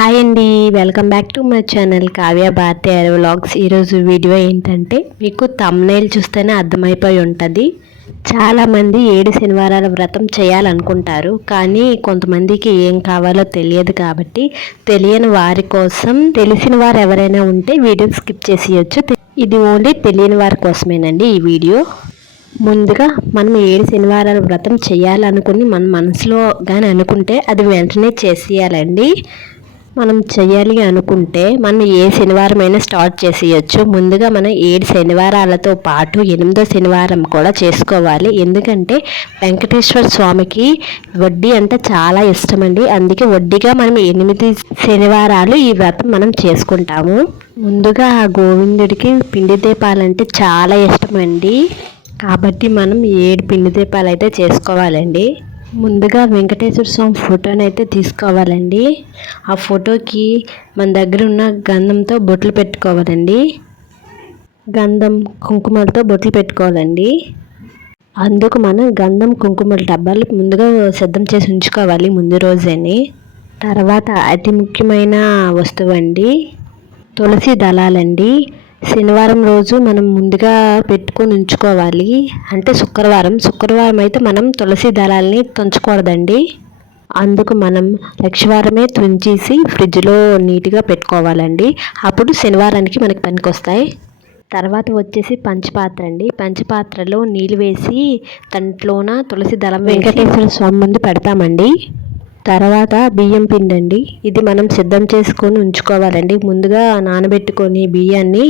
Hi అండి, welcome back to my channel Kavya Bharati vlogs. ఈరోజు video ఏంటంటే మీకు థంబ్నెయిల్ చూస్తేనే అర్థమైపోయి ఉంటుంది. చాలామంది 7 శనివారాల వ్రతం చేయాలనుకుంటారు, కానీ కొంతమందికి ఏం కావాలో తెలియదు. కాబట్టి తెలియని వారి కోసం, తెలిసిన వారు ఎవరైనా ఉంటే వీడియో స్కిప్ చేసేయచ్చు. ఇది ఓన్లీ తెలియని వారి కోసమేనండి ఈ వీడియో. ముందుగా మనం 7 శనివారాల వ్రతం చేయాలనుకుని మన మనసులో కానీ అనుకుంటే అది వెంటనే చేసేయాలండి. మనం చేయాలి అనుకుంటే మనం ఏ శనివారం అయినా స్టార్ట్ చేసేయచ్చు. ముందుగా మనం 7 శనివారాలతో పాటు 8వ శనివారం కూడా చేసుకోవాలి. ఎందుకంటే వెంకటేశ్వర స్వామికి వడ్డీ అంటే చాలా ఇష్టం అండి. అందుకే వడ్డీగా మనం 8 శనివారాలు ఈ వ్రతం మనం చేసుకుంటాము. ముందుగా ఆ గోవిందుడికి పిండి దీపాలంటే చాలా ఇష్టం అండి. కాబట్టి మనం 7 పిండి దీపాలు అయితే చేసుకోవాలండి. ముందుగా వెంకటేశ్వర స్వామి ఫోటోని అయితే తీసుకోవాలండి. ఆ ఫోటోకి మన దగ్గర ఉన్న గంధంతో బొట్లు పెట్టుకోవాలండి. గంధం కుంకుమలతో బొట్లు పెట్టుకోవాలండి. అందుకు మనం గంధం కుంకుమల డబ్బాలు ముందుగా సిద్ధం చేసి ఉంచుకోవాలి ముందు రోజేని. తర్వాత అతి ముఖ్యమైన వస్తువు అండి తులసి దళాలండి. శనివారం రోజు మనం ముందుగా పెట్టుకొని ఉంచుకోవాలి. అంటే శుక్రవారం అయితే మనం తులసి దళాలని తుంచకూడదండి. అందుకు మనం లక్షవారమే తుంచేసి ఫ్రిడ్జ్లో నీట్గా పెట్టుకోవాలండి. అప్పుడు శనివారానికి మనకి పనికొస్తాయి. తర్వాత వచ్చేసి పంచపాత్ర అండి. పంచపాత్రలో నీళ్ళు వేసి దాంట్లోన తులసి దళం వెంకటేశ్వర స్వామి ముందు పెడతామండి. తర్వాత బియ్యం పిండి అండి. ఇది మనం సిద్ధం చేసుకొని ఉంచుకోవాలండి. ముందుగా నానబెట్టుకొని బియ్యాన్ని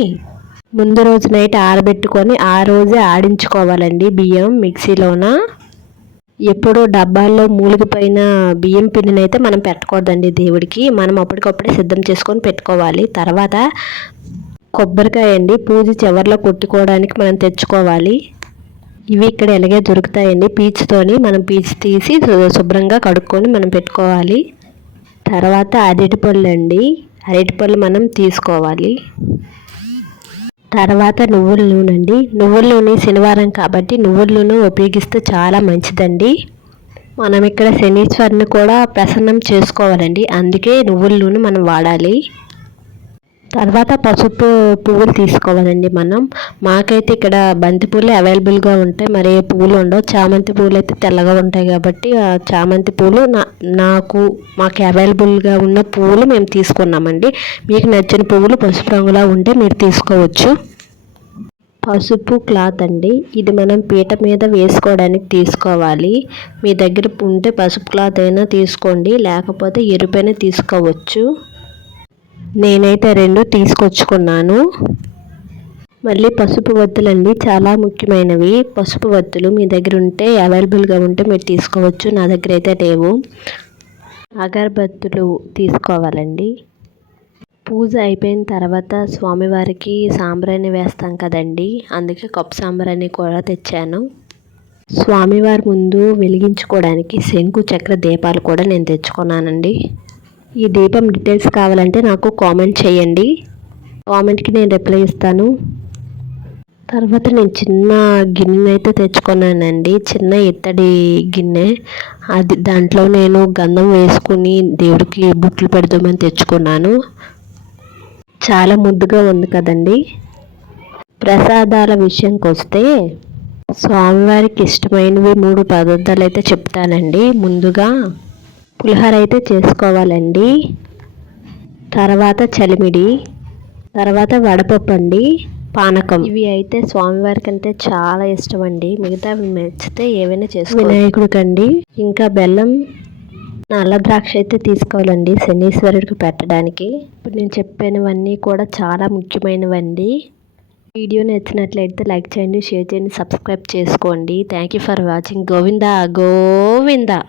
ముందు రోజు నైట్ ఆరబెట్టుకొని ఆ రోజే ఆడించుకోవాలండి. బియ్యం మిక్సీలోన ఎప్పుడో డబ్బాల్లో మూలిగిపోయిన బియ్యం పిండిని అయితే మనం పెట్టకూడదండి దేవుడికి. మనం అప్పటికప్పుడే సిద్ధం చేసుకొని పెట్టుకోవాలి. తర్వాత కొబ్బరికాయ అండి, పూజ చివర్లో కొట్టుకోవడానికి మనం తెచ్చుకోవాలి. ఇవి ఇక్కడ ఎలాగే దొరుకుతాయండి. పీచుతోని మనం పీచు తీసి శుభ్రంగా కడుక్కొని మనం పెట్టుకోవాలి. తర్వాత అరటిపళ్ళు అండి, అరటిపళ్ళు మనం తీసుకోవాలి. తర్వాత నువ్వుల నూనె అండి. నువ్వుల నూనె శనివారం కాబట్టి నువ్వుల నూనె ఉపయోగిస్తే చాలా మంచిదండి. మనం ఇక్కడ శనీశ్వరుని కూడా ప్రసన్నం చేసుకోవాలండి. అందుకే నువ్వుల నూనె మనం వాడాలి. తర్వాత పసుపు పువ్వులు తీసుకోవాలండి. మాకైతే ఇక్కడ బంతి పూలు అవైలబుల్గా ఉంటాయి, మరి ఏ పువ్వులు ఉండవు. చామంతి పూలు అయితే తెల్లగా ఉంటాయి కాబట్టి ఆ చామంతి పూలు మాకు అవైలబుల్గా ఉన్న పువ్వులు మేము తీసుకున్నామండి. మీకు నచ్చిన పువ్వులు పసుపు రంగులా ఉంటే మీరు తీసుకోవచ్చు. పసుపు క్లాత్ అండి, ఇది మనం పీట మీద వేసుకోవడానికి తీసుకోవాలి. మీ దగ్గర ఉంటే పసుపు క్లాత్ అయినా తీసుకోండి, లేకపోతే ఎరుపైనా తీసుకోవచ్చు. నేనైతే 2 తీసుకొచ్చుకున్నాను. మళ్ళీ పసుపు వత్తులండి, చాలా ముఖ్యమైనవి. పసుపు వత్తులు మీ దగ్గర ఉంటే అవైలబుల్గా ఉంటే మీరు తీసుకోవచ్చు. నా దగ్గర అయితే లేవు. అగరబత్తులు తీసుకోవాలండి. పూజ అయిపోయిన తర్వాత స్వామివారికి సాంబ్రాణి వేస్తాం కదండి, అందుకే కప్పు సాంబ్రాణి కూడా తెచ్చాను. స్వామివారి ముందు వెలిగించుకోవడానికి శంకు చక్ర దీపాలు కూడా నేను తెచ్చుకున్నానండి. ఈ దీపం డీటెయిల్స్ కావాలంటే నాకు కామెంట్ చేయండి, కామెంట్కి నేను రిప్లై ఇస్తాను. తర్వాత నేను చిన్న గిన్నె అయితే తెచ్చుకున్నానండి, చిన్న ఇత్తడి గిన్నె. దాంట్లో నేను గంధం వేసుకుని దేవుడికి బుట్లు పెడదామని తెచ్చుకున్నాను. చాలా ముద్దుగా ఉంది కదండి. ప్రసాదాల విషయంకి వస్తే స్వామివారికి ఇష్టమైనవి 3 పదార్థాలు అయితే చెప్తానండి. ముందుగా పులిహోర అయితే చేసుకోవాలండి. తర్వాత చలిమిడి, తర్వాత వడపప్పు అండి, పానకం. ఇవి అయితే స్వామివారికి అంటే చాలా ఇష్టం అండి. మిగతా మెచ్చితే ఏవైనా చేసుకోవాలి. వినాయకుడికి అండి ఇంకా బెల్లం, నల్ల ద్రాక్ష అయితే తీసుకోవాలండి శనీశ్వరుడికి పెట్టడానికి. ఇప్పుడు నేను చెప్పినవన్నీ కూడా చాలా ముఖ్యమైనవండి. వీడియో నచ్చినట్లయితే లైక్ చేయండి, షేర్ చేయండి, సబ్స్క్రైబ్ చేసుకోండి. Thank you for watching. Govinda Govinda.